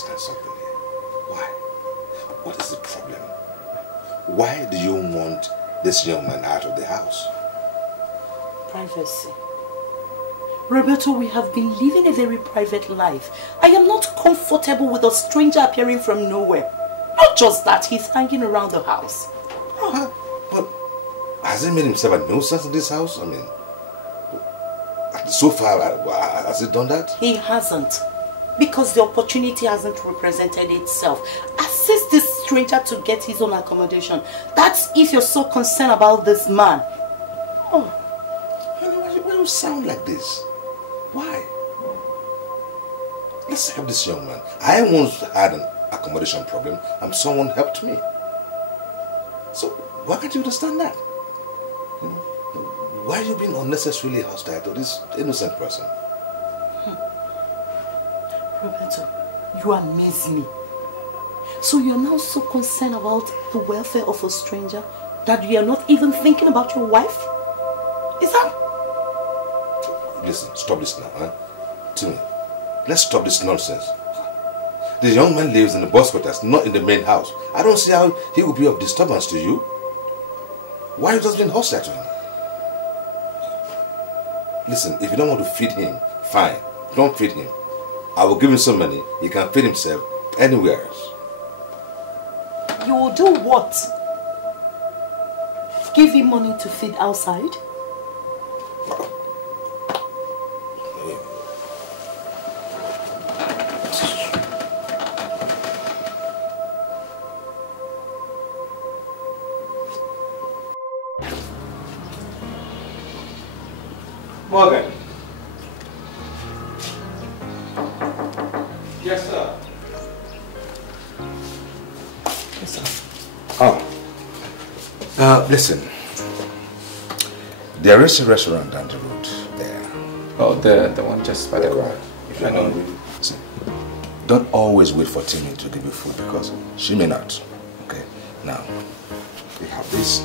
understand something here. Why? What is the problem? Why do you want this young man out of the house? Privacy. Roberto, we have been living a very private life. I am not comfortable with a stranger appearing from nowhere. Not just that, he's hanging around the house. But has he made himself a nuisance in this house? I mean, so far, has he done that? He hasn't. Because the opportunity hasn't represented itself. Assist this stranger to get his own accommodation. That's if you're so concerned about this man. Oh. Why do you sound like this? Why? Let's help this young man. I once had an accommodation problem and someone helped me. So why can't you understand that? Why are you being unnecessarily hostile to this innocent person? Roberto, you amaze me. So you're now so concerned about the welfare of a stranger that you are not even thinking about your wife? Is that... Listen, stop this now, huh? Timmy, let's stop this nonsense. The young man lives in the boss quarters, not in the main house. I don't see how he would be of disturbance to you. Why are you just being hostile to him? Listen, if you don't want to feed him, fine. Don't feed him. I will give him some money. He can feed himself anywhere else. You will do what? Give him money to feed outside? Morgan. Yes, sir. Yes, sir. Oh. Listen. There is a restaurant down the road there. Oh, the one just by the car. If you're hungry, listen. Don't always wait for Timmy to give you food because she may not. Okay? Now, we have this.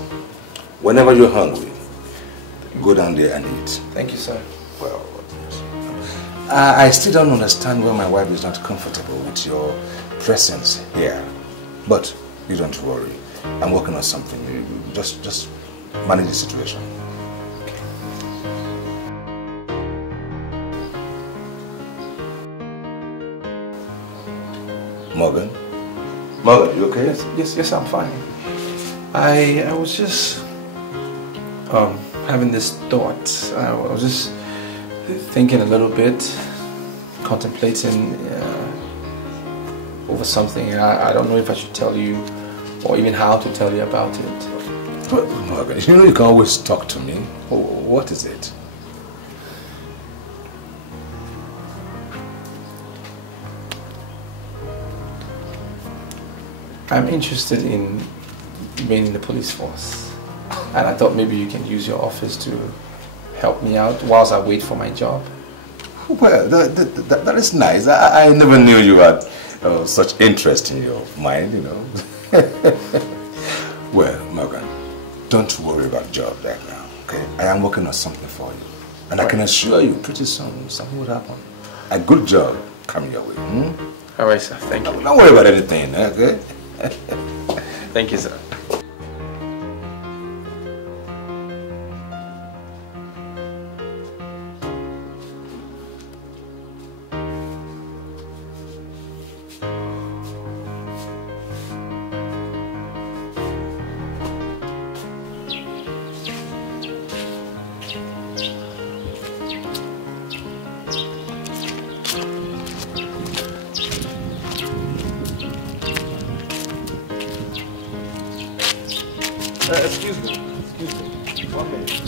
Whenever you're hungry, go down there and eat. Thank you, sir. Well, I still don't understand why my wife is not comfortable with your presence here. But you don't worry. I'm working on something. You just manage the situation. Morgan? Morgan, you okay? Yes, I'm fine. I was just having this thought. I was just thinking a little bit, contemplating over something. I don't know if I should tell you or even how to tell you about it. But Morgan, you know you can always talk to me. What is it? I'm interested in being in the police force, and I thought maybe you can use your office to help me out whilst I wait for my job. Well, that is nice. I never knew you had such interest in your mind, you know. Well, Morgan, don't worry about job right now, okay? I am working on something for you. And I can assure you, pretty soon, something will happen. A good job coming your way. All right, sir. Thank you. Don't worry about anything, okay? Thank you, sir. Excuse me. 1 minute.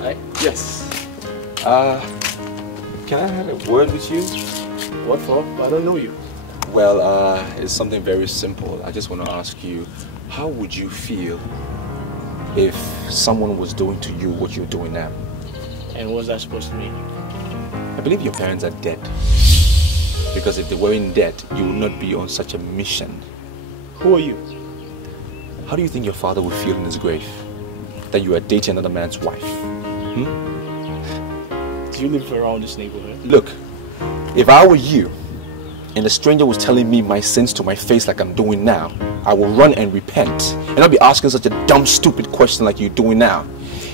Hi. Yes. Can I have a word with you? What for? I don't know you. Well, it's something very simple. I just want to ask you, how would you feel if someone was doing to you what you're doing now? And what's that supposed to mean? I believe your parents are dead. Because if they weren't dead, you would not be on such a mission. Who are you? How do you think your father would feel in his grave? That you are dating another man's wife? Do you live around this neighborhood? Look, if I were you, and the stranger was telling me my sins to my face like I'm doing now, I will run and repent. And I'll be asking such a dumb, stupid question like you're doing now.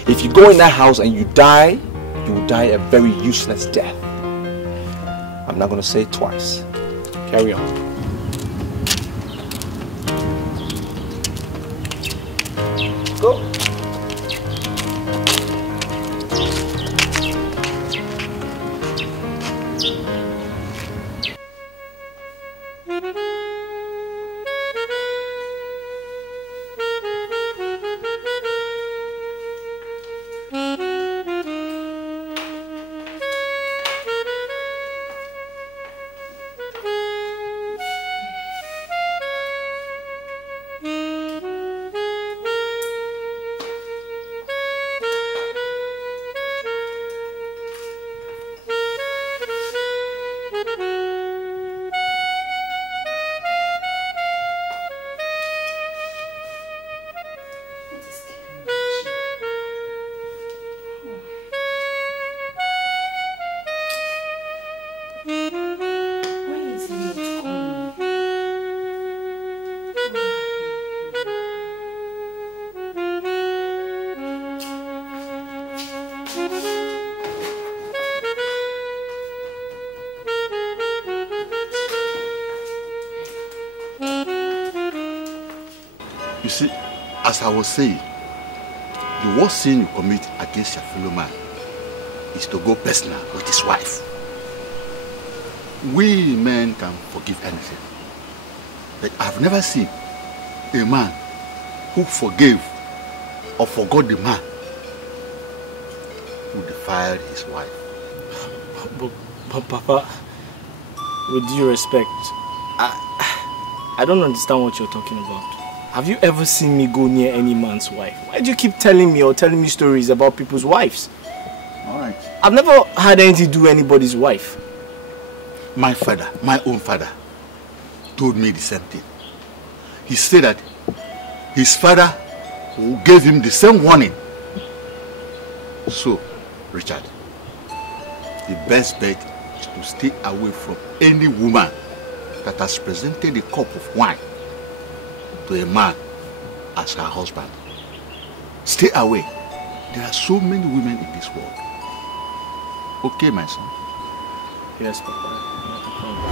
If you go in that house and you die, you will die a very useless death. I'm not going to say it twice. Carry on. Go. You see, as I was saying, the worst sin you commit against your fellow man is to go personal with his wife. We men can forgive anything, but I've never seen a man who forgave or forgot the man who defiled his wife. But Papa, with due respect, I don't understand what you're talking about. Have you ever seen me go near any man's wife? Why do you keep telling me stories about people's wives? Alright. I've never had anything to do with anybody's wife. My father, my own father, told me the same thing. He said that his father gave him the same warning. So, Richard, the best bet is to stay away from any woman that has presented a cup of wine to a man as her husband. Stay away. There are so many women in this world. Okay, my son? Yes, Papa. Not a problem.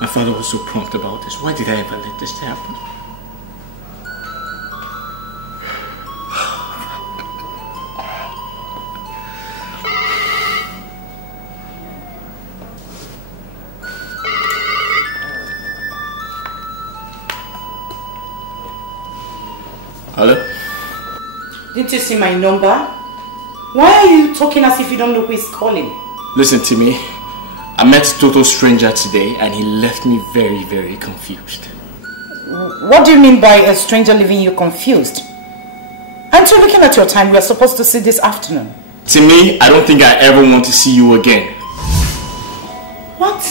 My father was so prompt about this. Why did I ever let this happen? Hello? Didn't you see my number? Why are you talking as if you don't know who is calling? Listen to me. I met a total stranger today and he left me very, very confused. What do you mean by a stranger leaving you confused? Aren't you looking at your time? We are supposed to see this afternoon. To me, I don't think I ever want to see you again. What?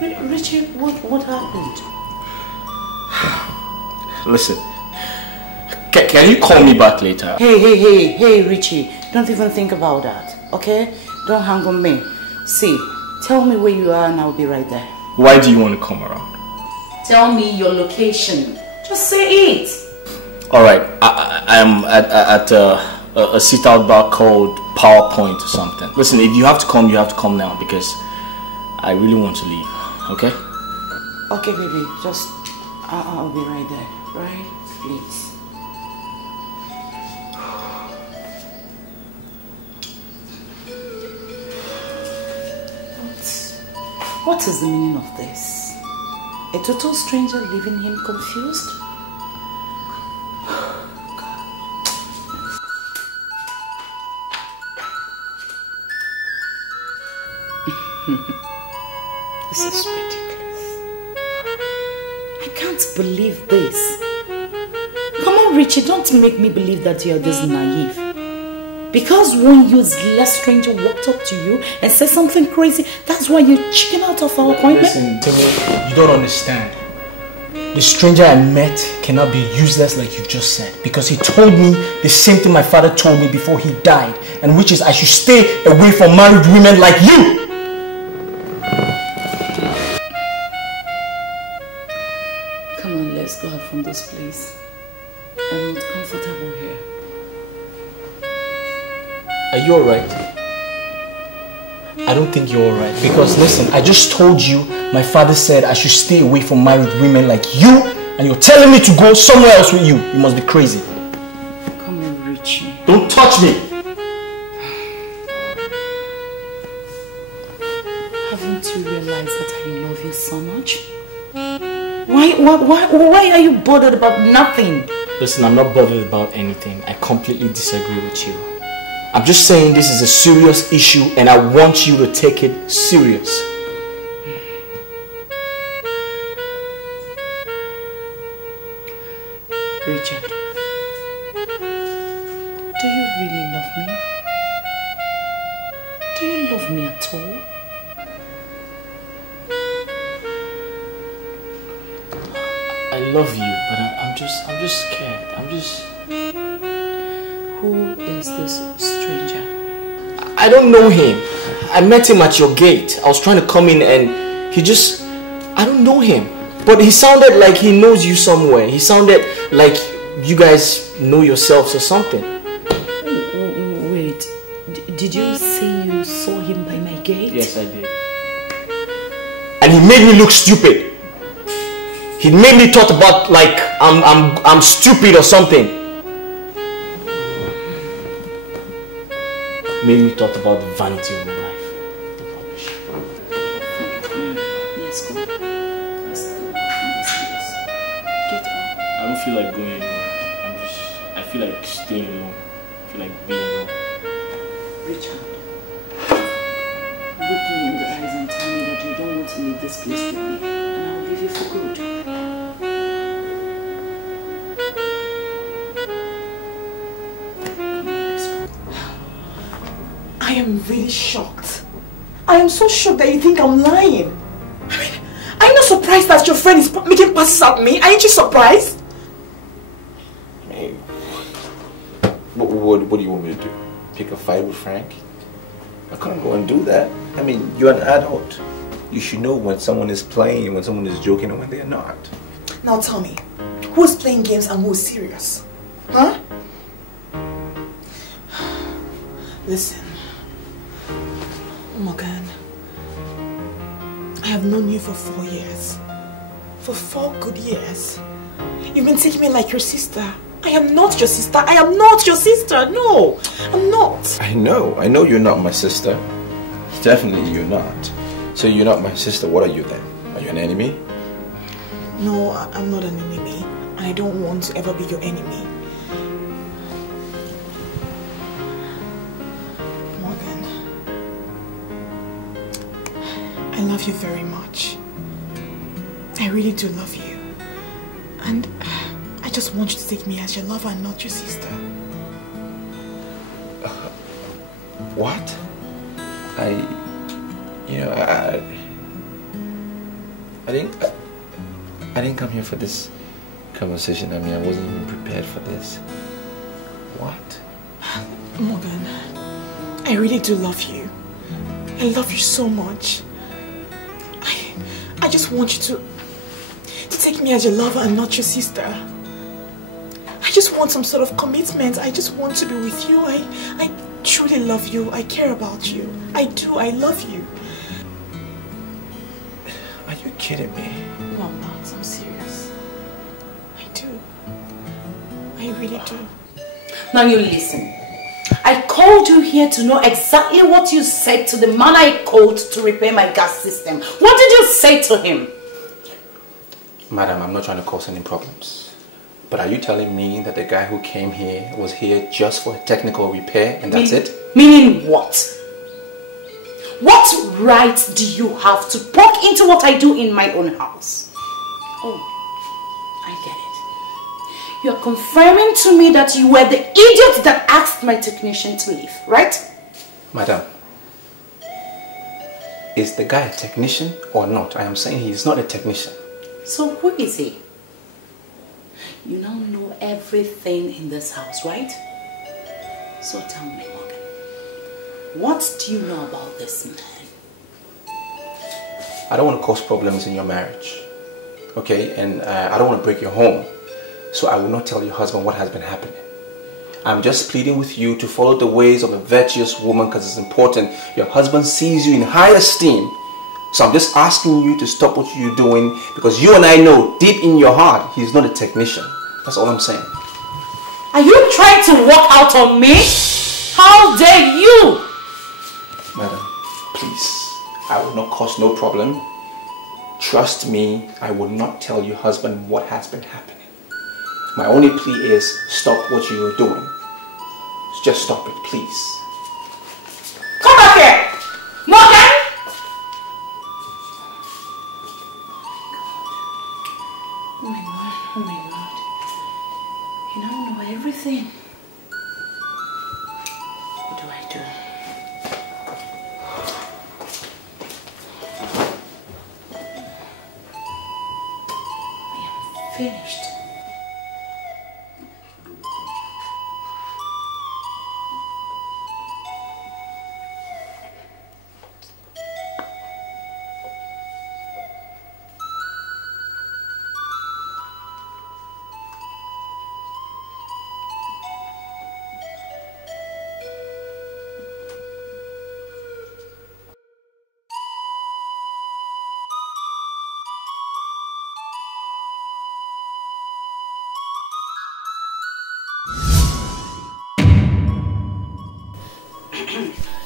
Richie, what happened? Listen. Can you call me back later? Hey, Richie. Don't even think about that, okay? Don't hang on me. See, tell me where you are and I'll be right there. Why do you want to come around? Tell me your location. Just say it. Alright, I'm at a sit-out bar called PowerPoint or something. Listen, if you have to come now because I really want to leave, okay? Okay, baby. Just, I'll be right there, right? Please. What is the meaning of this? A total stranger leaving him confused? This is ridiculous. I can't believe this. Come on, Richie, don't make me believe that you're this naive. Because one useless stranger walked up to you and said something crazy, that's why you chicken out of our appointment? Listen, Timmy, you don't understand. The stranger I met cannot be useless like you just said. Because he told me the same thing my father told me before he died. And which is I should stay away from married women like you. Are you alright? I don't think you're alright. Because listen, I just told you my father said I should stay away from married women like you, and you're telling me to go somewhere else with you. You must be crazy. Come here, Richie. Don't touch me! Haven't you realized that I love you so much? Why are you bothered about nothing? Listen, I'm not bothered about anything. I completely disagree with you. I'm just saying this is a serious issue and I want you to take it serious. Richard, do you really love me? Do you love me at all? I love you, but I'm just scared. Who is this stranger? I don't know him. I met him at your gate. I was trying to come in and he just... I don't know him. But he sounded like he knows you somewhere. He sounded like you guys know yourselves or something. Wait, did you say you saw him by my gate? Yes, I did. And he made me look stupid. He made me thought about like I'm stupid or something. Made me thought about the vanity of my life. The rubbish. Let's go. Let's go. Get up. I don't feel like going anywhere. I feel like staying alone. I feel like being alone. Richard, look me in the eyes and tell me that you don't want to leave this place with me, and I'll leave you for good. I am really shocked. I am so shocked that you think I'm lying. I mean, I'm not surprised that your friend is making passes at me. Aren't you surprised? Hey, what do you want me to do? Pick a fight with Frank? I can't go and do that. I mean, you're an adult. You should know when someone is playing, when someone is joking, and when they're not. Now tell me, who's playing games and who's serious? Huh? Listen, Morgan, I have known you for 4 years. For 4 good years. You've been taking me like your sister. I am not your sister. I am not your sister. No, I'm not. I know you're not my sister. Definitely you're not. So you're not my sister, what are you then? Are you an enemy? No, I'm not an enemy. And I don't want to ever be your enemy. I love you very much. I really do love you. And I just want you to take me as your lover and not your sister. What? I didn't come here for this conversation. I mean, I wasn't even prepared for this. What? Morgan, I really do love you. I love you so much. I just want you to take me as your lover and not your sister. I just want some sort of commitment. I just want to be with you. I truly love you. I care about you. I do. I love you. Are you kidding me? No, I'm not. I'm serious. I do. I really do. Now you listen. I called you here to know exactly what you said to the man I called to repair my gas system. What did you say to him? Madam, I'm not trying to cause any problems. But are you telling me that the guy who came here was here just for a technical repair and that's it? Meaning what? What right do you have to poke into what I do in my own house? Oh, I get it. You're confirming to me that you were the idiot that asked my technician to leave, right? Madam, is the guy a technician or not? I am saying he is not a technician. So who is he? You now know everything in this house, right? So tell me, Morgan, what do you know about this man? I don't want to cause problems in your marriage, okay? And I don't want to break your home. So I will not tell your husband what has been happening. I'm just pleading with you to follow the ways of a virtuous woman because it's important. Your husband sees you in high esteem. So I'm just asking you to stop what you're doing because you and I know deep in your heart he's not a technician. That's all I'm saying. Are you trying to walk out on me? How dare you? Madam, please, I will not cause no problem. Trust me, I will not tell your husband what has been happening. My only plea is stop what you are doing. Just stop it, please. Come back here! Morgan! Oh my God, oh my God. You now know everything. What do I do? I am finished.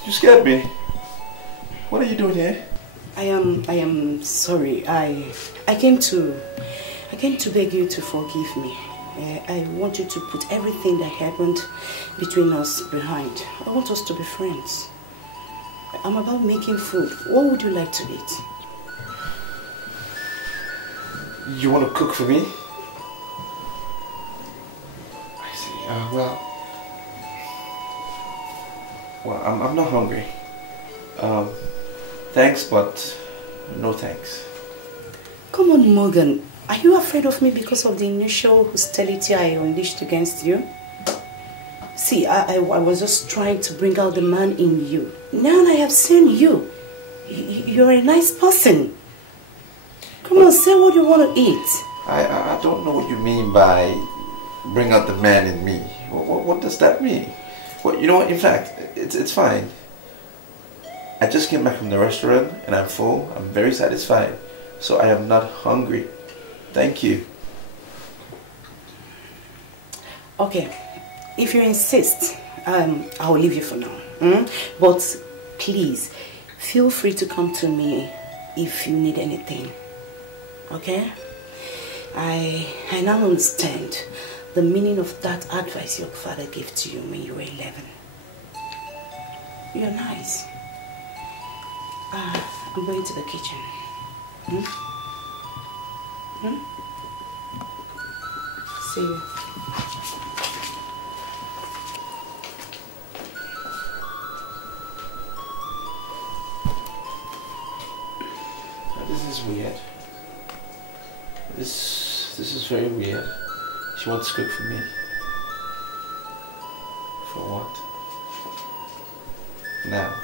You scared me. What are you doing here? I am sorry. I came to beg you to forgive me. I want you to put everything that happened between us behind. I want us to be friends. I'm about making food. What would you like to eat? You want to cook for me? I see. Well, I'm not hungry. Thanks, but no thanks. Come on, Morgan. Are you afraid of me because of the initial hostility I unleashed against you? See, I was just trying to bring out the man in you. Now I have seen you. You're a nice person. Come on, say what you want to eat. I don't know what you mean by bring out the man in me. What does that mean? Well, you know what, in fact, it's fine. I just came back from the restaurant and I'm full. I'm very satisfied. So I am not hungry. Thank you. Okay, if you insist, I will leave you for now. But please, feel free to come to me if you need anything. Okay? I now understand the meaning of that advice your father gave to you when you were 11. You're nice. I'm going to the kitchen. See you. This is weird. This is very weird. She wants to cook for me. For what? Now.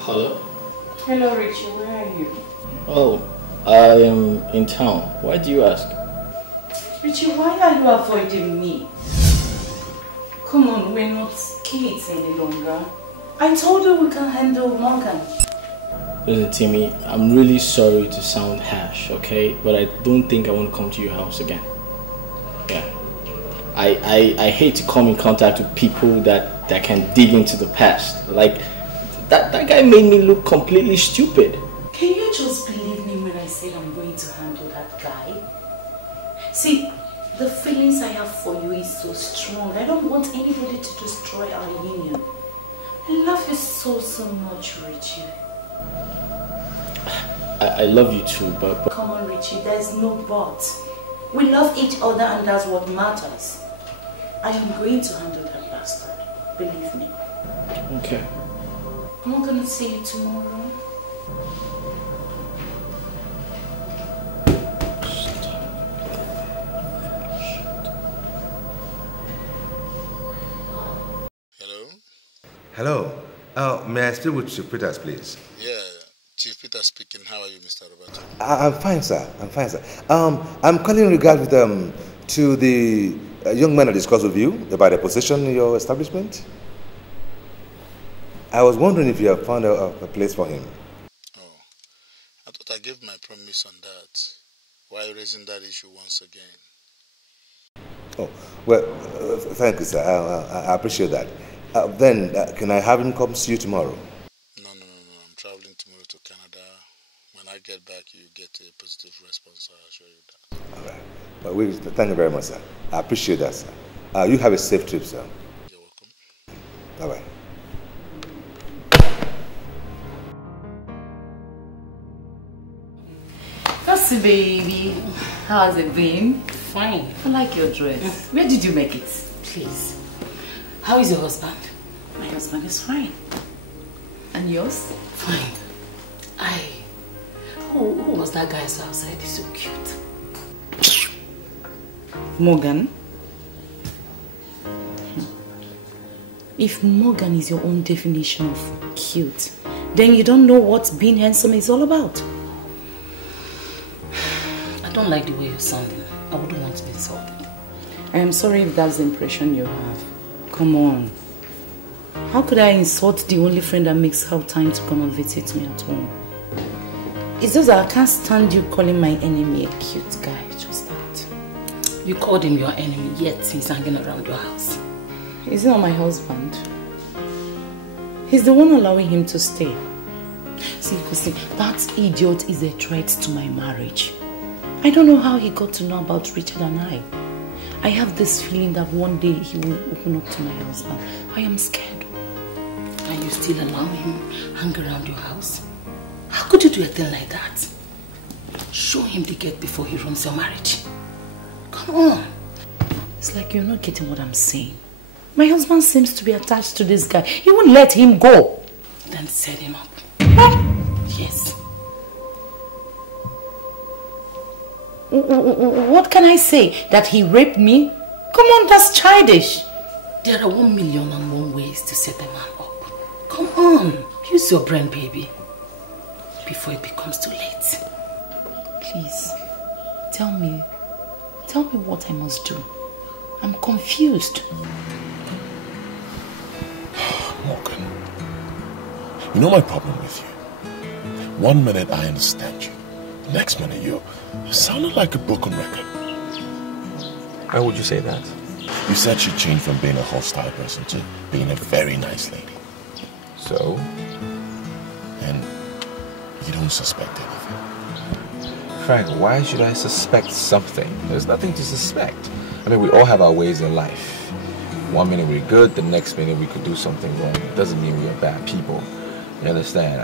Hello? Hello, Richie. Where are you? Oh, I am in town. Why do you ask? Richie, why are you avoiding me? Come on, we're not kids any longer. I told you we can handle Morgan. Listen, Timmy, I'm really sorry to sound harsh, okay? But I don't think I want to come to your house again. Yeah. I hate to come in contact with people that can dig into the past. Like, that guy made me look completely stupid. Can you just believe me when I said I'm going to handle that guy? See, the feelings I have for you is so strong. I don't want anybody to destroy our union. I love you so much, Richie. I love you too, but... Come on, Richie, there's no but. We love each other and that's what matters. I am going to handle that bastard. Believe me. Okay. I'm not gonna see you tomorrow. Hello. May I speak with Chief Peters, please? Yeah, Chief Peter speaking. How are you, Mr. Roberto? I'm fine, sir. I'm fine, sir. I'm calling in regard to the young man I discussed with you about the position in your establishment. I was wondering if you have found a place for him. Oh, I thought I gave my promise on that. Why are you raising that issue once again? Oh, well, thank you, sir. I appreciate that. Then, can I have him come see you tomorrow? No. I'm traveling tomorrow to Canada. When I get back, you get a positive response. I'll assure you that. All right. Well, thank you very much, sir. I appreciate that, sir. You have a safe trip, sir. You're welcome. All right. That's baby. How's it been? Fine. I like your dress. Where did you make it? Please. How is your husband? My husband is fine. And yours? Fine. Who was that guy outside? He's so cute. Morgan. If Morgan is your own definition of cute, then you don't know what being handsome is all about. I don't like the way you're sounding. I wouldn't want to be insulted. I am sorry if that's the impression you have. Come on. How could I insult the only friend that makes out time to come and visit me at home? It's just that I can't stand you calling my enemy a cute guy, just that. You called him your enemy, yet he's hanging around your house. He's not my husband. He's the one allowing him to stay. See, that idiot is a threat to my marriage. I don't know how he got to know about Richard and I. I have this feeling that one day he will open up to my husband. I am scared. And you still allow him hang around your house? How could you do a thing like that? Show him the gate before he ruins your marriage. Come on. It's like you're not getting what I'm saying. My husband seems to be attached to this guy. He won't let him go. Then set him up. What? Yes. What can I say? That he raped me? Come on, that's childish. There are 1,000,001 ways to set a man up. Come on, use your brain, baby, before it becomes too late. Please, tell me what I must do. I'm confused. Morgan, you know my problem with you. One minute I understand you. The next minute you sounded like a broken record. Why would you say that? You said she changed from being a hostile person to being a very nice lady. So? And you don't suspect anything. Frank, why should I suspect something? There's nothing to suspect. I mean, we all have our ways in life. One minute we're good, the next minute we could do something wrong. It doesn't mean we are bad people. You understand?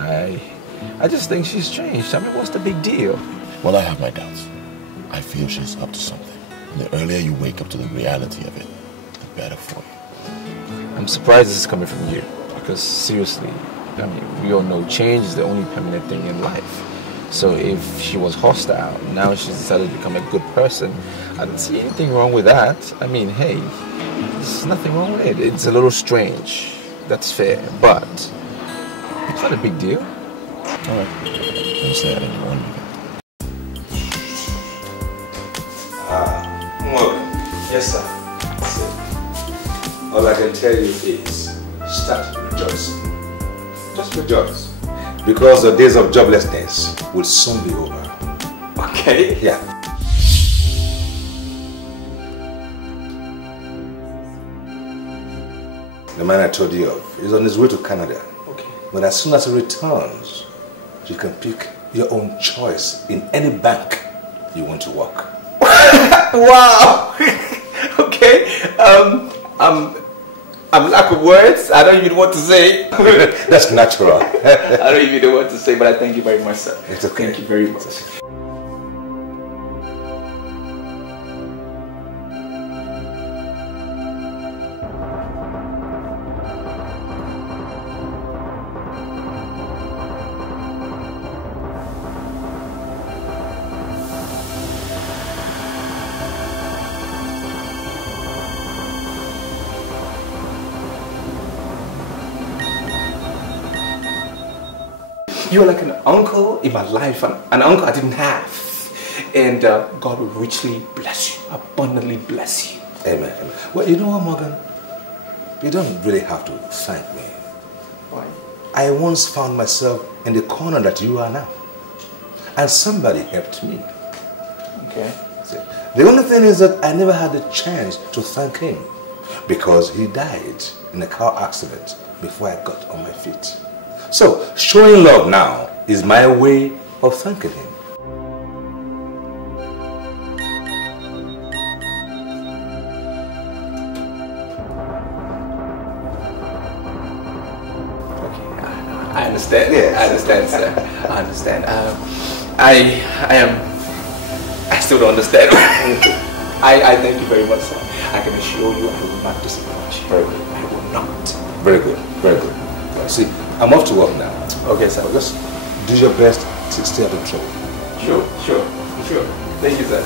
I just think she's changed. I mean, what's the big deal? Well, I have my doubts. I feel she's up to something. And the earlier you wake up to the reality of it, the better for you. I'm surprised this is coming from you. Because seriously, I mean, we all know change is the only permanent thing in life. So if she was hostile, now she's decided to become a good person, I don't see anything wrong with that. I mean, hey, there's nothing wrong with it. It's a little strange. That's fair. But it's not a big deal. All right. Don't say I didn't warn you. Yes, sir. All I can tell you is start rejoicing. Just rejoice. Because the days of joblessness will soon be over. Okay. Yeah. The man I told you of is on his way to Canada. Okay. But as soon as he returns, you can pick your own choice in any bank you want to work. Wow. Okay. I'm lack of words. I don't even know what to say. That's natural. I don't even know what to say, but I thank you very much, sir. It's okay. Thank you very much. You are like an uncle in my life, an uncle I didn't have. And God will richly bless you, abundantly bless you. Amen. Amen. Well, you know what, Morgan? You don't really have to thank me. Why? I once found myself in the corner that you are now. And somebody helped me. Okay. See, the only thing is that I never had the chance to thank him because he died in a car accident before I got on my feet. So, showing love now is my way of thanking him. I understand. Yes. I understand, sir. I understand. I still don't understand. I thank you very much, sir. I can assure you I will not disappoint you. Very good. I will not. Very good. Very good. See, I'm off to work now. Okay, sir. Just do your best to stay out of trouble. Sure. Thank you, sir.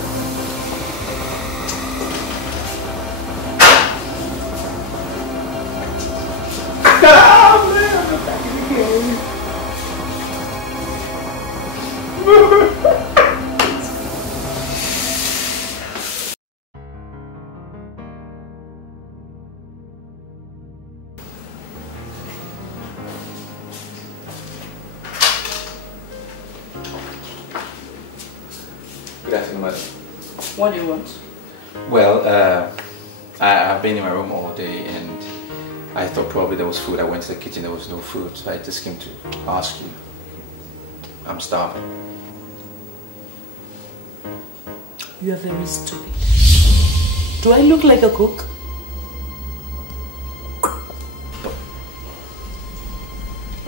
Good afternoon, madam. What do you want? Well, I've been in my room all day and I thought probably there was food. I went to the kitchen, there was no food, so I just came to ask you. I'm starving. You are very stupid. Do I look like a cook?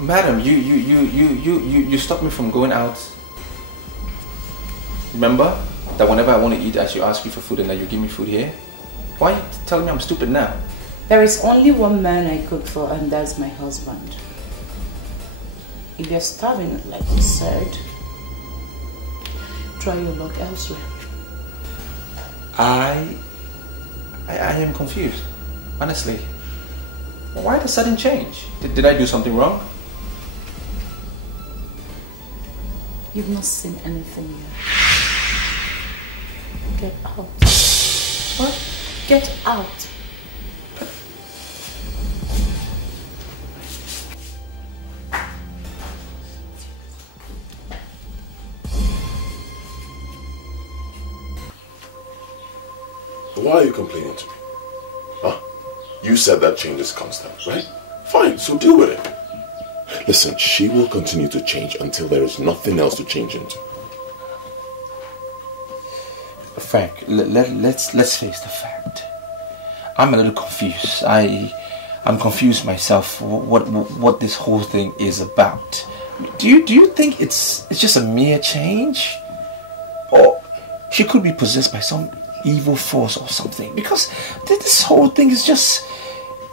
Madam, you stopped me from going out. Remember that whenever I want to eat, I should ask you for food and that you give me food here? Why are you telling me I'm stupid now? There is only one man I cook for, and that's my husband. If you're starving, like you said, try your luck elsewhere. I am confused, honestly. Why the sudden change? Did I do something wrong? You've not seen anything yet. Get out. What? Get out. Why are you complaining to me? Huh? You said that change is constant, right? Fine, so deal with it. Listen, she will continue to change until there is nothing else to change into. Frank, let's face the fact. I'm a little confused. I'm confused myself. What this whole thing is about? Do you think it's just a mere change, or she could be possessed by some evil force or something? Because this whole thing is just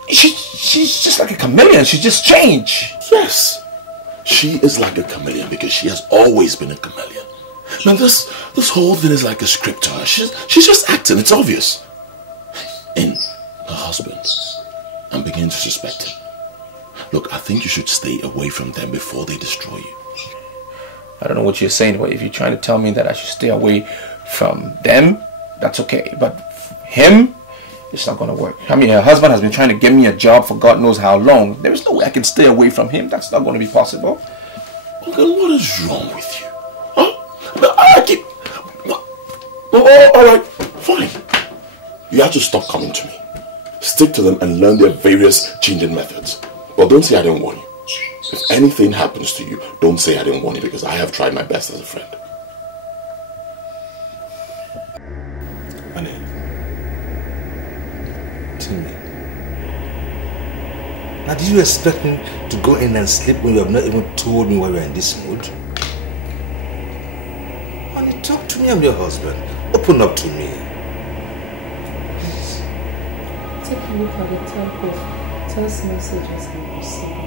she's just like a chameleon. She just changed. Yes, she is like a chameleon because she has always been a chameleon. Now this whole thing is like a script to her. She's just acting. It's obvious. And her husband, I'm beginning to suspect him. Look, I think you should stay away from them before they destroy you. I don't know what you're saying, but if you're trying to tell me that I should stay away from them, that's okay. But him, it's not going to work. I mean, her husband has been trying to get me a job for God knows how long. There is no way I can stay away from him. That's not going to be possible. Okay, what is wrong with you? Huh? Alright, fine. You have to stop coming to me. Stick to them and learn their various changing methods. But don't say I didn't warn you. If anything happens to you, don't say I didn't warn you because I have tried my best as a friend. Honey, tell me. Now, did you expect me to go in and sleep when you have not even told me why we're in this mood? Honey, talk to me. I'm your husband. Open up to me. Please. Take a look at the type of text messages I'm receiving.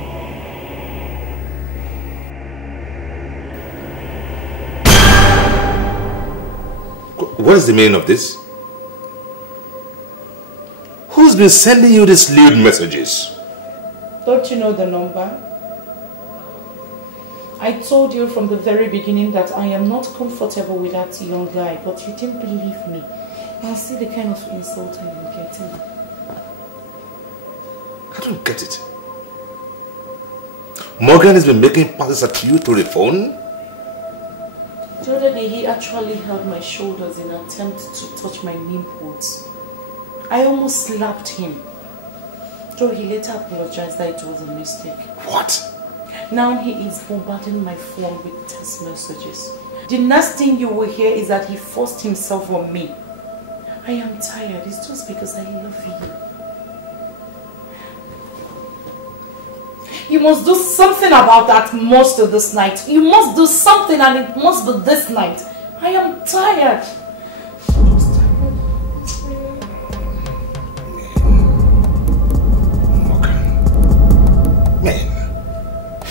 What is the meaning of this? Who's been sending you these lewd messages? Don't you know the number? I told you from the very beginning that I am not comfortable with that young guy, but you didn't believe me. Now see the kind of insult I am getting. I don't get it. Morgan has been making passes at you through the phone? The other day he actually held my shoulders in an attempt to touch my nipples. I almost slapped him. Though he later apologized that it was a mistake. What? Now he is bombarding my phone with text messages. The next thing you will hear is that he forced himself on me. I am tired. It's just because I love you. You must do something about that monster this night. You must do something, and it must be this night. I am tired. Man,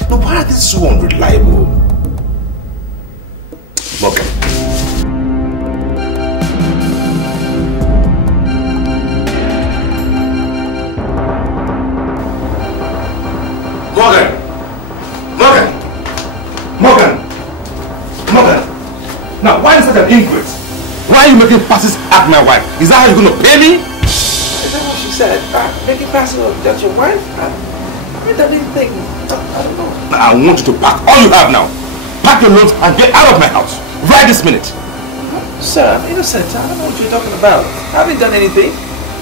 no, why are they so unreliable? Morgan. Morgan! Now, why is such an ingrate? Why are you making passes at my wife? Is that how you're going to pay me? Is that what she said? Making passes at your wife? I didn't think. I don't know. I want you to pack all you have now. Pack your loads and get out of my house. Right this minute. Sir, I'm innocent. I don't know what you're talking about. I haven't done anything.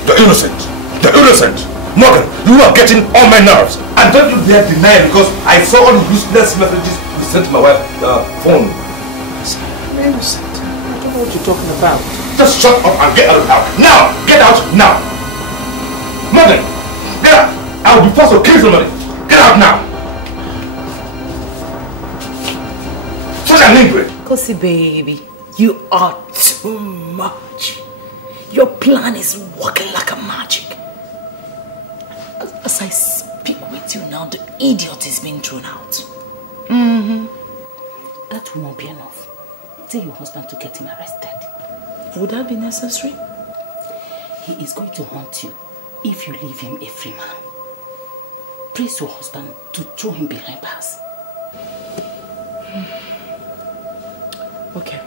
You're innocent. You're innocent. Morgan, you are getting on my nerves. And don't you dare deny it because I saw all the useless messages you sent to my wife's phone. Sir, I'm innocent. I don't know what you're talking about. Just shut up and get out of the house. Now! Get out now! Morgan! Get out! I will be forced to kill somebody. Get out now! Such an ingrate! Kosi baby, you are too much. Your plan is working like a magic. As I speak with you now, the idiot is being thrown out. That will not be enough. Tell your husband to get him arrested. Would that be necessary? He is going to haunt you if you leave him a free man. Praise your husband to throw him behind bars. Okay.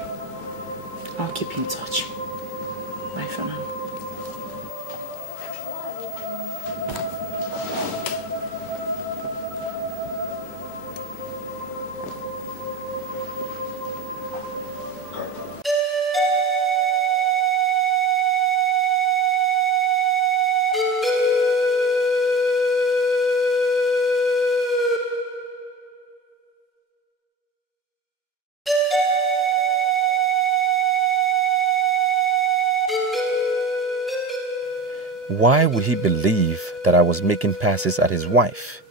I'll keep in touch. Bye for now. Why would he believe that I was making passes at his wife?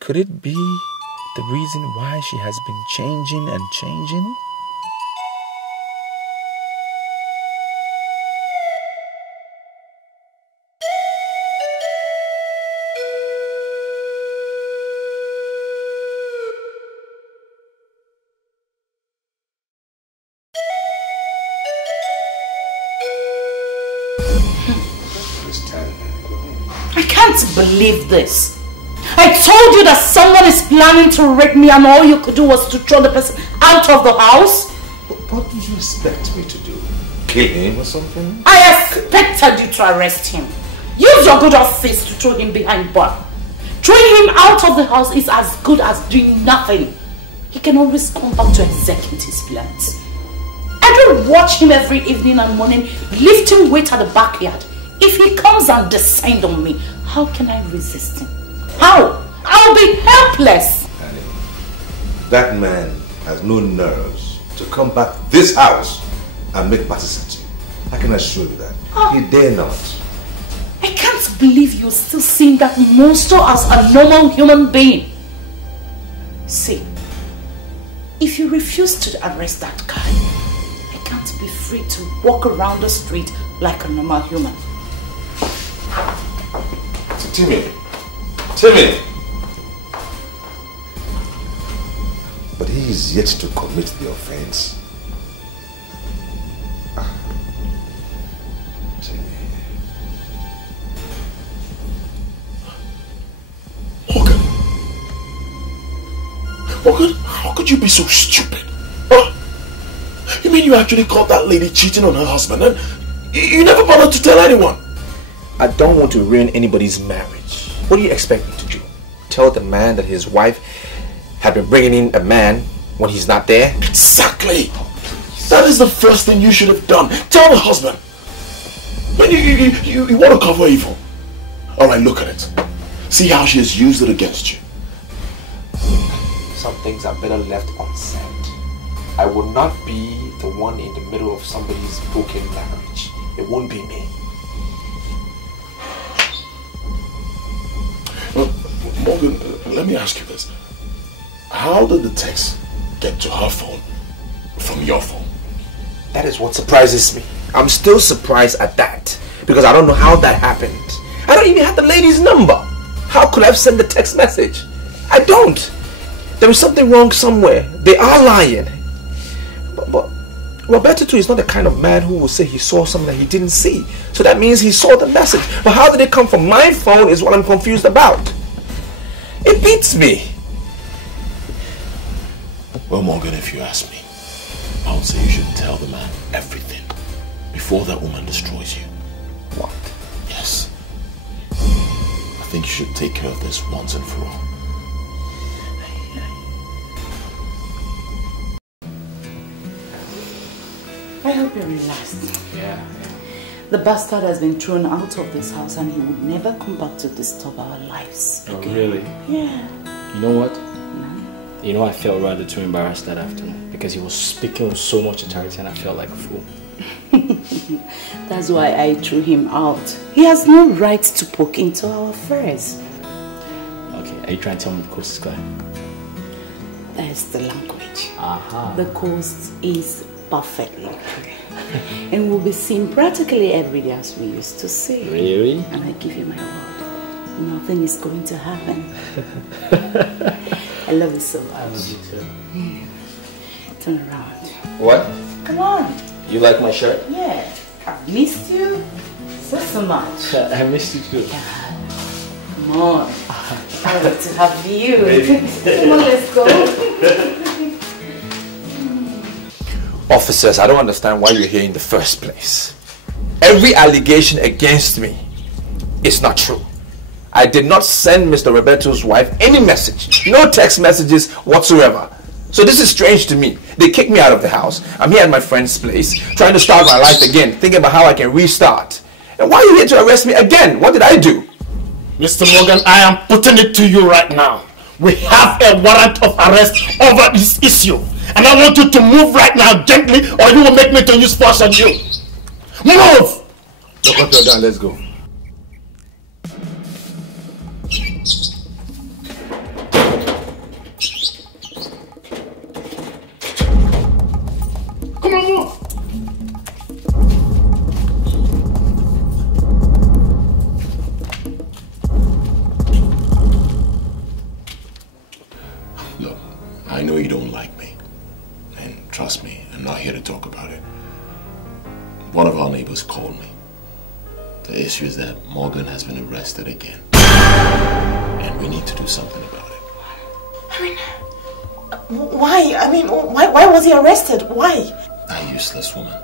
Could it be the reason why she has been changing and changing? Believe this. I told you that someone is planning to rape me and all you could do was to throw the person out of the house. What did you expect me to do? Kill him or something? I expected you to arrest him. Use your good old fist to throw him behind bar. Throwing him out of the house is as good as doing nothing. He can always come back to execute his plans. I don't watch him every evening and morning lifting weight at the backyard. If he comes and descends on me, how can I resist him? How? I'll be helpless. Honey, that man has no nerves to come back to this house and make passes at you. I can assure you that. He dare not. I can't believe you're still seeing that monster as a normal human being. See, if you refuse to arrest that guy, I can't be free to walk around the street like a normal human. Timmy! But he is yet to commit the offense. Timmy. Morgan! Morgan, how could you be so stupid? Huh? You mean you actually caught that lady cheating on her husband and you never bothered to tell anyone? I don't want to ruin anybody's marriage. What do you expect me to do? Tell the man that his wife had been bringing in a man when he's not there? Exactly! That is the first thing you should have done. Tell the husband. When you want to cover evil. Alright, look at it. See how she has used it against you. Some things are better left unsaid. I will not be the one in the middle of somebody's broken marriage. It won't be me. Morgan, let me ask you this. How did the text get to her phone from your phone? That is what surprises me. I'm still surprised at that because I don't know how that happened. I don't even have the lady's number. How could I have sent the text message? I don't. There is something wrong somewhere. They are lying. But Roberto too is not the kind of man who will say he saw something that he didn't see. So that means he saw the message. But how did it come from my phone is what I'm confused about. It beats me. Well, Morgan, if you ask me, I would say you should tell the man everything before that woman destroys you. What? Yes. I think you should take care of this once and for all. I hope you're relaxed. Yeah. The bastard has been thrown out of this house and he would never come back to disturb our lives. Oh, really? Yeah. You know what? You know, I felt rather too embarrassed that afternoon because he was speaking with so much authority and I felt like a fool. That's why I threw him out. He has no right to poke into our affairs. Okay, are you trying to tell me the coast is clear? That's the language. Aha. The coast is perfectly clear. And we'll be seen practically every day as we used to see. Really? And I give you my word. Nothing is going to happen. I love you so much. I love you too. Yeah. Turn around. What? Come on. You like my shirt? Yeah. I've missed you so much. I missed you too. Come on. I love to have you. Come on, let's go. Officers, I don't understand why you're here in the first place. Every allegation against me is not true. I did not send Mr. Roberto's wife any message. No text messages whatsoever. So this is strange to me. They kicked me out of the house. I'm here at my friend's place, trying to start my life again, thinking about how I can restart. And why are you here to arrest me again? What did I do? Mr. Morgan, I am putting it to you right now. We have a warrant of arrest over this issue. And I want you to move right now, gently, or you will make me to use force on you. Move! Look up your down, let's go. Come on, move! Look, I know you don't like me. And trust me, I'm not here to talk about it. One of our neighbors called me. The issue is that Morgan has been arrested again. And we need to do something about it. I mean, why? I mean, why was he arrested? Why? That useless woman.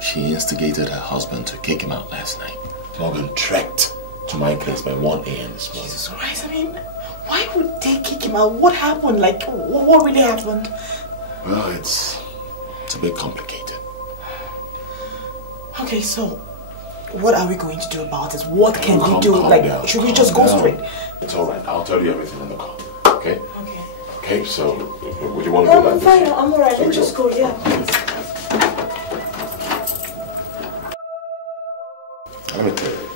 She instigated her husband to kick him out last night. Morgan trekked to my place by 1 a.m. this morning. Jesus Christ, I mean, why would they kick him out? What happened? Like, what really happened? Well, it's a bit complicated. Okay, so what are we going to do about it? What can we Calm do? Like, down, should we just go calm straight? down. It's all right. I'll tell you everything in the car. Okay? Okay. Okay, so would you want to go like I'm this? fine. I'm alright. So Let's just go. Yeah, please. Let me tell you,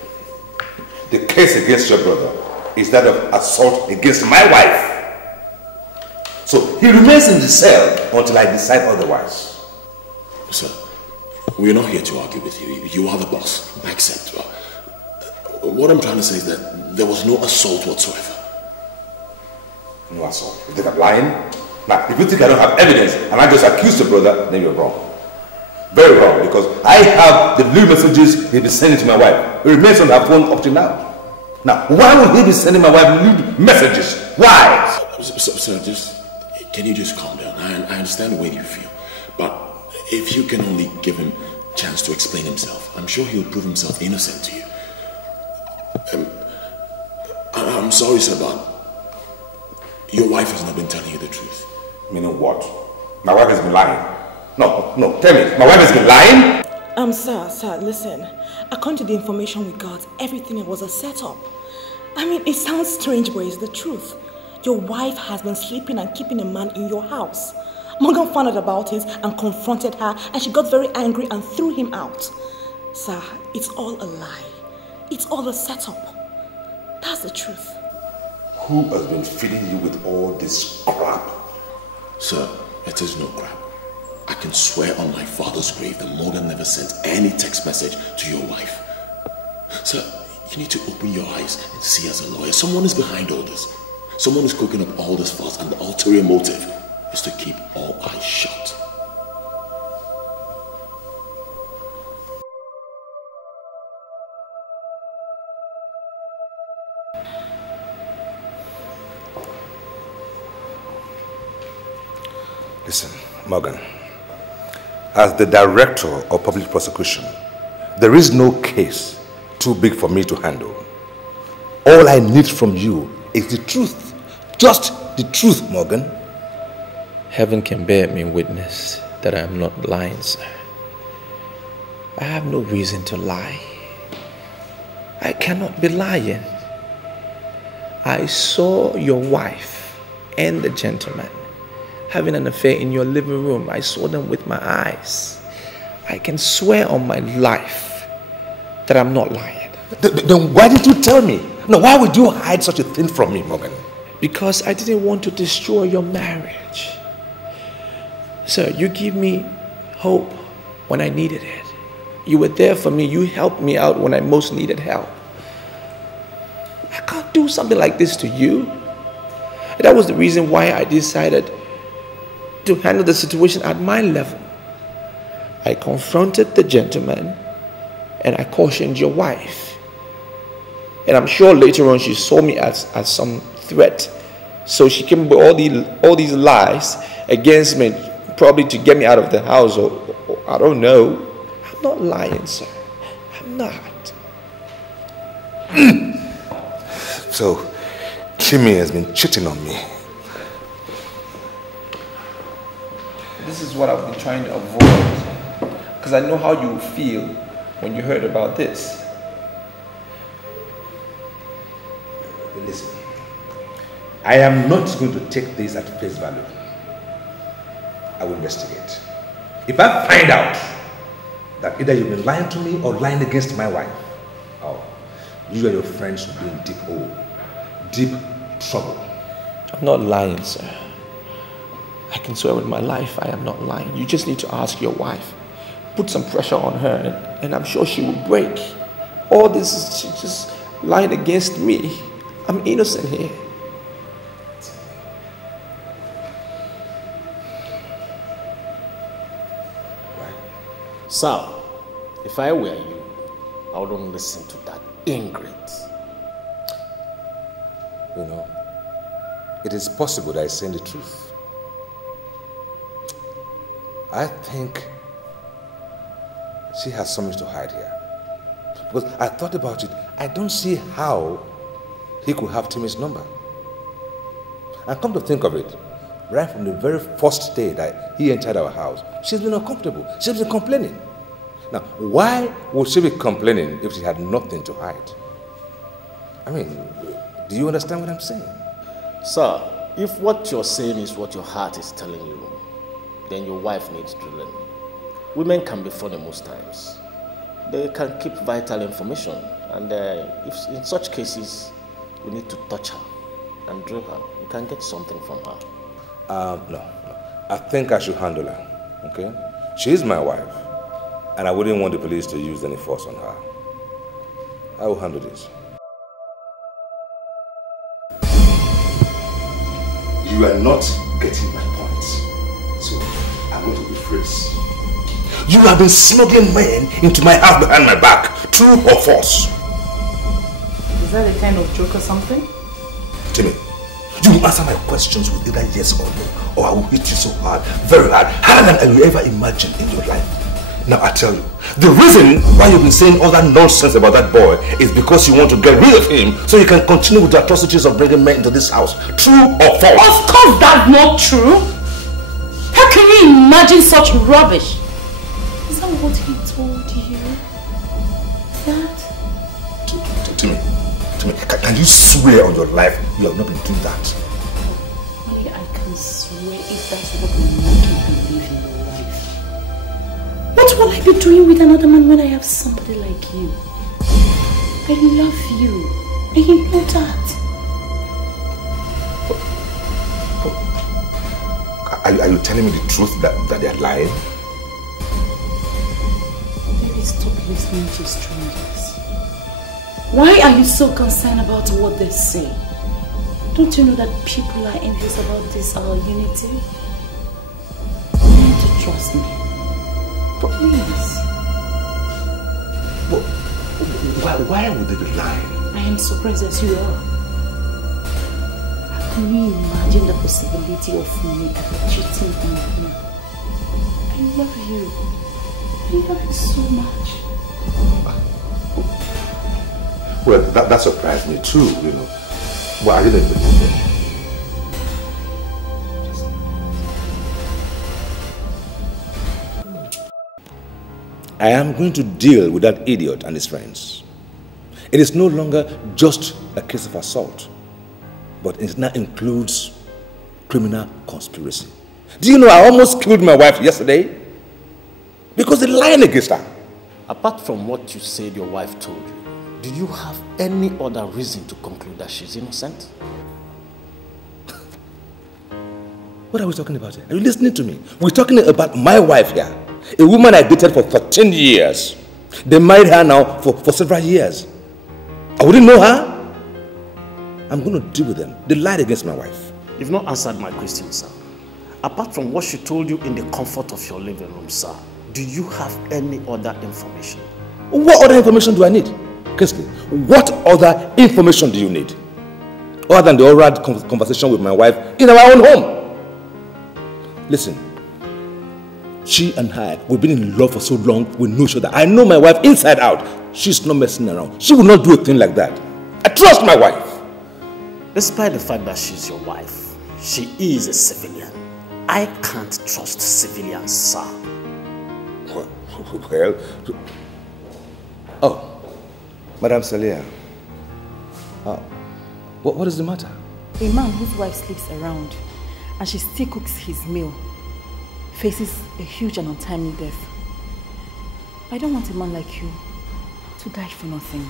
the case against your brother is that of assault against my wife. So he remains in the cell until I decide otherwise. Sir, we're not here to argue with you. You are the boss. I accept. What I'm trying to say is that there was no assault whatsoever. No assault. You think I'm lying? Now, if you think I don't have evidence and I just accuse your brother, then you're wrong. Very wrong, because I have the blue messages he's been sending to my wife. It remains on her phone up to now. Now, why would he be sending my wife lewd messages? Why? Sir, just can you just calm down? I understand the way you feel. But if you can only give him a chance to explain himself, I'm sure he'll prove himself innocent to you. I'm sorry, sir, but your wife has not been telling you the truth. Meaning what? My wife has been lying. No, tell me. My wife has been lying? Sir, listen. According to the information we got, everything was a setup. I mean, it sounds strange, but it's the truth. Your wife has been sleeping and keeping a man in your house. Morgan found out about it and confronted her, and she got very angry and threw him out. Sir, it's all a lie. It's all a setup. That's the truth. Who has been feeding you with all this crap? Sir, it is no crap. I can swear on my father's grave that Morgan never sent any text message to your wife. Sir, you need to open your eyes and see as a lawyer. Someone is behind all this. Someone is cooking up all this fuss, and the ulterior motive is to keep all eyes shut. Listen, Morgan. As the director of public prosecution, there is no case too big for me to handle. All I need from you is the truth. Just the truth, Morgan. Heaven can bear me witness that I am not lying, sir. I have no reason to lie. I cannot be lying. I saw your wife and the gentleman having an affair in your living room. I saw them with my eyes. I can swear on my life that I'm not lying. Then why didn't you tell me? No, why would you hide such a thing from me, Morgan? Because I didn't want to destroy your marriage. Sir, you gave me hope when I needed it. You were there for me. You helped me out when I most needed help. I can't do something like this to you. That was the reason why I decided to handle the situation at my level. I confronted the gentleman and I cautioned your wife. And I'm sure later on she saw me as some threat. So she came with all these lies against me, probably to get me out of the house, or I don't know. I'm not lying, sir. I'm not. So, Timmy has been cheating on me. This is what I've been trying to avoid, because I know how you feel when you heard about this. Listen, I am not going to take this at face value. I will investigate. If I find out that either you've been lying to me or lying against my wife, oh, you and your friends will be in deep hole, deep trouble. I'm not lying, sir. I can swear with my life I am not lying. You just need to ask your wife. Put some pressure on her and I'm sure she will break. All this is she's just lying against me. I'm innocent here. Sir, if I were you, I wouldn't listen to that ingrate. You know, it is possible that I saying the truth. I think she has something to hide here. Because I thought about it, I don't see how he could have Timmy's number. And come to think of it, right from the very first day that he entered our house, she's been uncomfortable. She's been complaining. Now, why would she be complaining if she had nothing to hide? I mean, do you understand what I'm saying? Sir, if what you're saying is what your heart is telling you, then your wife needs to learn. Women can be funny most times. They can keep vital information, and if in such cases, we need to touch her and drill her. We can get something from her. No. I think I should handle her, okay? She is my wife, and I wouldn't want the police to use any force on her. I will handle this. You are not getting my point, so I'm going to rephrase. You have been smuggling men into my house behind my back, true or false? Is that a kind of joke or something? Timmy, You will answer my questions with either yes or no, or I will hit you so hard, very hard, harder than you ever imagined in your life. Now I tell you, the reason why you've been saying all that nonsense about that boy is because you want to get rid of him so you can continue with the atrocities of bringing men into this house. True or false? Of course that's not true. How can you imagine such rubbish? Is that what he told you? That? To me, can you swear on your life you have not been doing that? Only I can swear if that's what will make you believe in your life. What will I be doing with another man when I have somebody like you? I love you. And you know that. Are you telling me the truth that they are lying? Maybe stop listening to strangers. Why are you so concerned about what they say? Don't you know that people are envious about this our unity? You need to trust me. Please. Why would they be lying? I am surprised as you are. How can you imagine the possibility of me ever cheating on you? I love you. I love you so much. Well, that surprised me too, you know. Well, I didn't believe it. I am going to deal with that idiot and his friends. It is no longer just a case of assault, but it now includes criminal conspiracy. Do you know I almost killed my wife yesterday? Because they're lying against her. Apart from what you said your wife told you, do you have any other reason to conclude that she's innocent? What are we talking about here? Are you listening to me? We're talking about my wife here. A woman I dated for 13 years. They married her now for several years. I wouldn't know her. I'm going to deal with them. They lied against my wife. You've not answered my question, sir. Apart from what she told you in the comfort of your living room, sir, do you have any other information? What other information do I need? Kingsley, what other information do you need? Other than the oral conversation with my wife in our own home. Listen, she and I, we've been in love for so long, we know each other. I know my wife inside out. She's not messing around. She will not do a thing like that. I trust my wife. Despite the fact that she's your wife, she is a civilian. I can't trust civilians, sir. Well, oh, Madam Celia. What is the matter? A man whose wife sleeps around and she still cooks his meal faces a huge and untimely death. I don't want a man like you to die for nothing.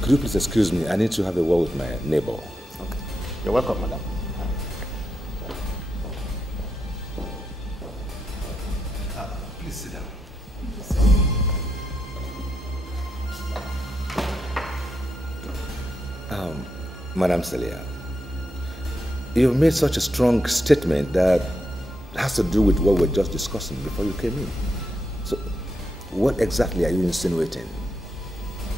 Could you please excuse me? I need to have a word with my neighbor. Okay. You're welcome, madam. Please sit down. Madam Celia, you've made such a strong statement that has to do with what we were just discussing before you came in. So, what exactly are you insinuating?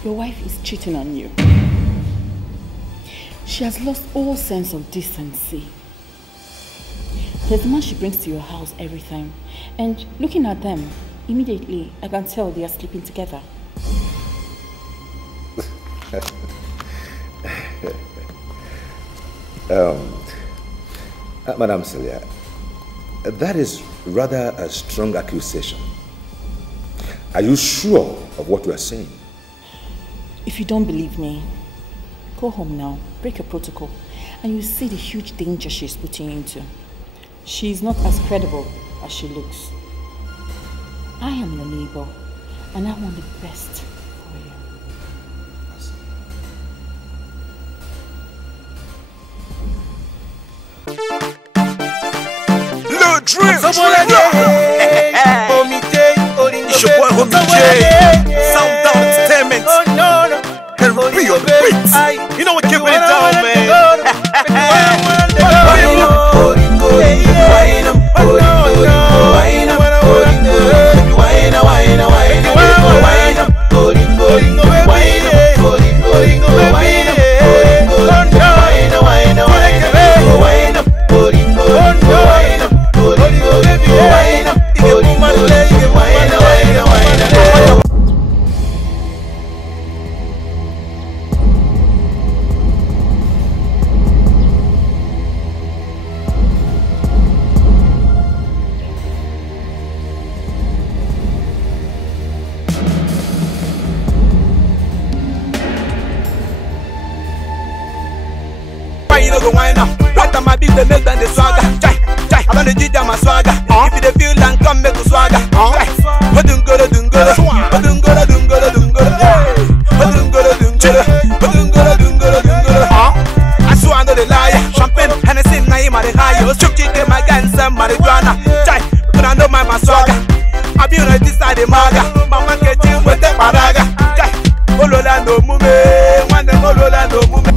Your wife is cheating on you. She has lost all sense of decency. There's a man she brings to your house every time, and looking at them, immediately I can tell they are sleeping together. Madam Celia, that is rather a strong accusation. Are you sure of what you are saying? If you don't believe me, go home now, break your protocol, and you'll see the huge danger she's putting you into. She's not as credible as she looks. I am your neighbor, and I want the best for you. Le Dream! It's your boy Homie J, Sound Down Entertainment. And be on the beats. You know what, keep it down, man. they make them the swagger. I don't need them my swagger. If you feel and come make a swagger. Badungolo dungolo, badungolo dungolo dungolo, badungolo dungolo, badungolo dungolo dungolo. I swear I know the liar. Champagne, Hennessy, Naim, the high. Chuck chicken, my guns, and marijuana. But I know my swagger. I be on this side of Maga. Mama get you with the paraga. Olola no mume, one them Olola no mume.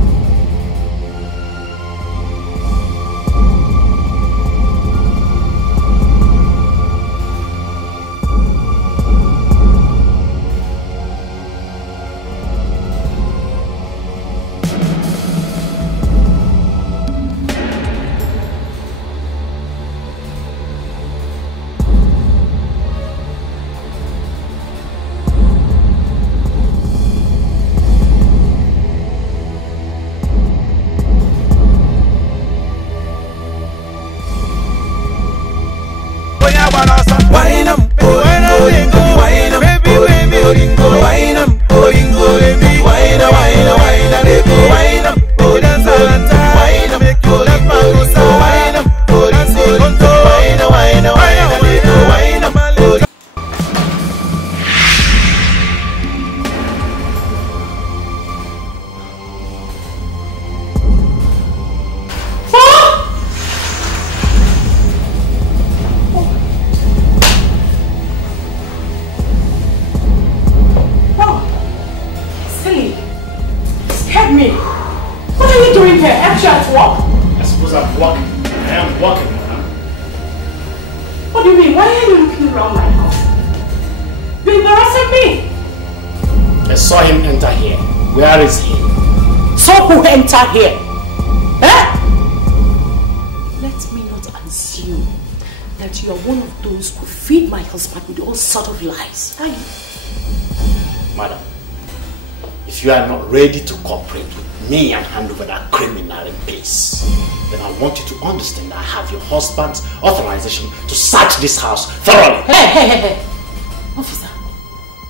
Here. Let me not assume that you are one of those who feed my husband with all sort of lies. Are you? Madam, if you are not ready to cooperate with me and hand over that criminal in peace, then I want you to understand that I have your husband's authorization to search this house thoroughly. Hey. Officer,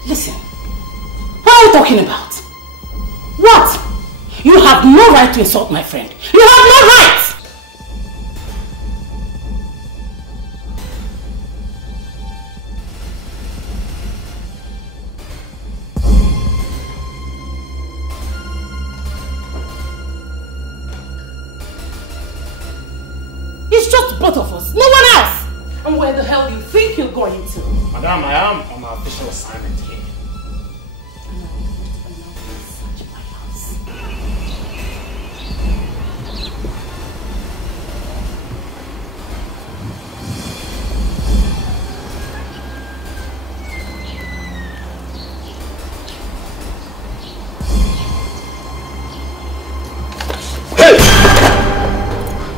listen. What are you talking about? What? You have no right to insult my friend. You have no right! It's just both of us, no one else! And where the hell do you think you're going to? Madam, I am on my official assignment here.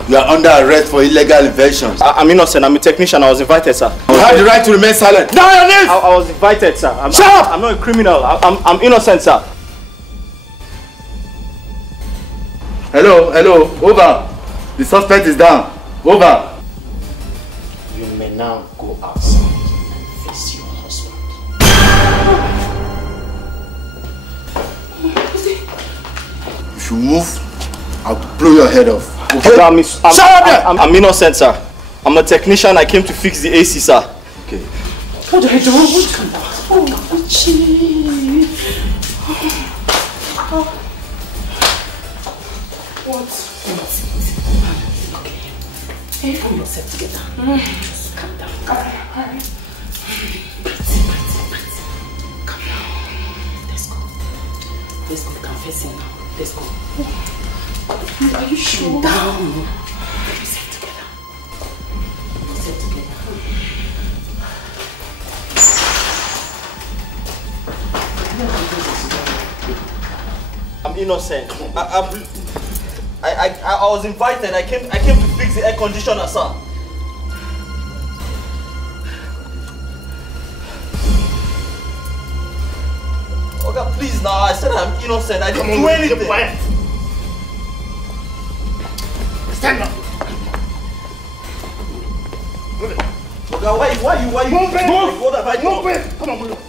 You are under arrest for illegal invasions. I'm innocent. I'm a technician. I was invited, sir. You have the right to remain silent. Down your knees! I was invited, sir. Shut up! I'm not a criminal. I'm innocent, sir. Hello. Over. The suspect is down. Over. You may now go outside and face your husband. If you move, I'll blow your head off. Okay. I'm innocent, sir. I'm a technician. I came to fix the AC, sir. Okay. What do I do? What? Okay. Hey, pull yourself together. Just calm down. Alright. Breathe. Come down. Let's go. Confessing now. Let's go. Are you sure? Down. Put yourself together. I'm innocent. I was invited. I came to fix the air conditioner, sir. Okay, please now. I said I'm innocent. I didn't do anything. Stand up. Move it. Okay, why you? Move it. What have I done? Move it. Come on, move it.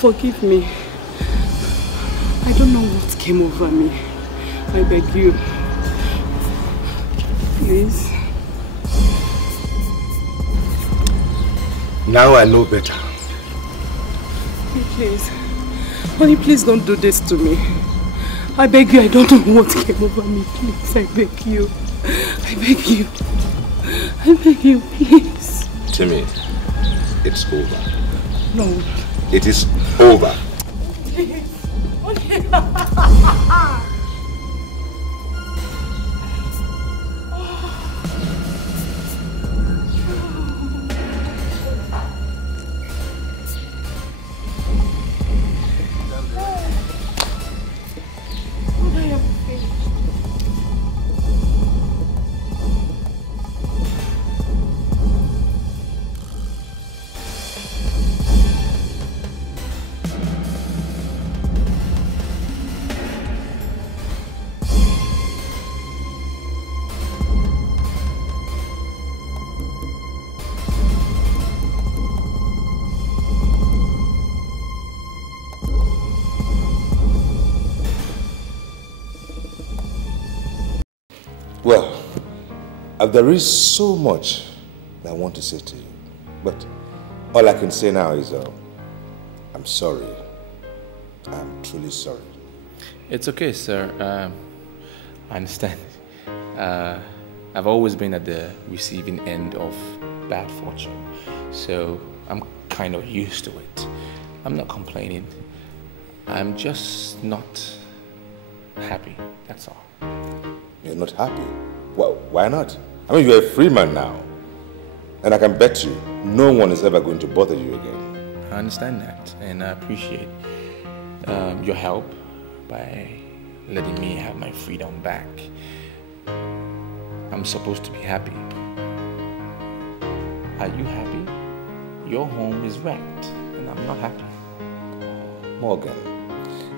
Forgive me. I don't know what came over me. I beg you. Please. Now I know better. Please. Honey, please don't do this to me. I beg you, I don't know what came over me. Please, I beg you. I beg you. I beg you, please. Timmy, it's over. No. It is over. Please. Well, there is so much that I want to say to you, but all I can say now is I'm sorry. I'm truly sorry. It's okay, sir. I understand. I've always been at the receiving end of bad fortune, so I'm kind of used to it. I'm not complaining. I'm just not happy, that's all. You're not happy? Well, why not? I mean, you're a free man now. And I can bet you, no one is ever going to bother you again. I understand that, and I appreciate your help by letting me have my freedom back. I'm supposed to be happy. Are you happy? Your home is wrecked, and I'm not happy. Morgan,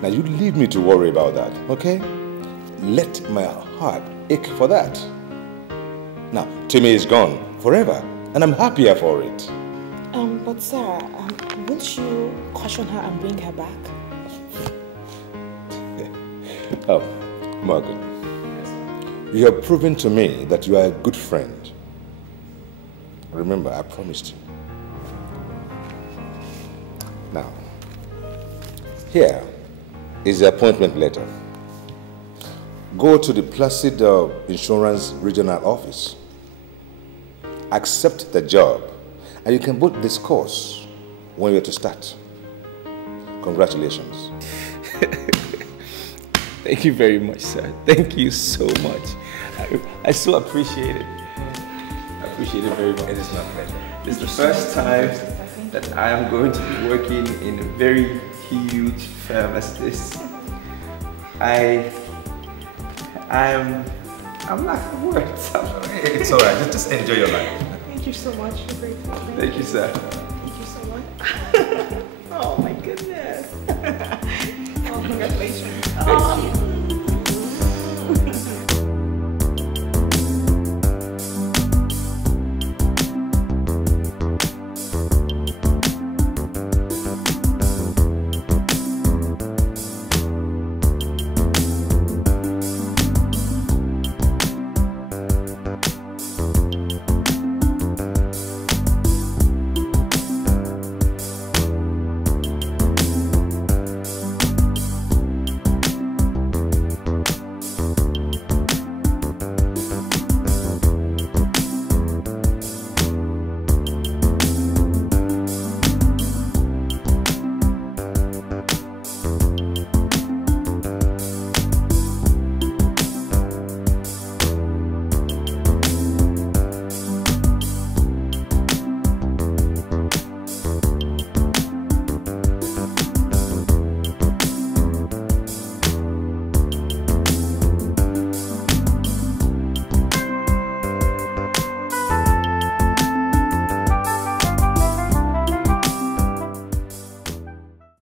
now you leave me to worry about that, okay? Let my heart ache for that. Now, Timmy is gone forever, and I'm happier for it. But sir, won't you caution her and bring her back? Oh, Morgan, you have proven to me that you are a good friend. Remember, I promised you. Now, here is the appointment letter. Go to the Placid Insurance Regional Office. Accept the job, and you can book this course when you're to start. Congratulations. Thank you very much, sir. Thank you so much. I so appreciate it. I appreciate it very much. It is my pleasure. This is the first time that I am going to be working in a very huge firm as this. I'm not for words. It's alright, just enjoy your life. Thank you so much. I'm grateful. Thank you, sir. Thank you so much. Oh my goodness. Oh, congratulations. Oh.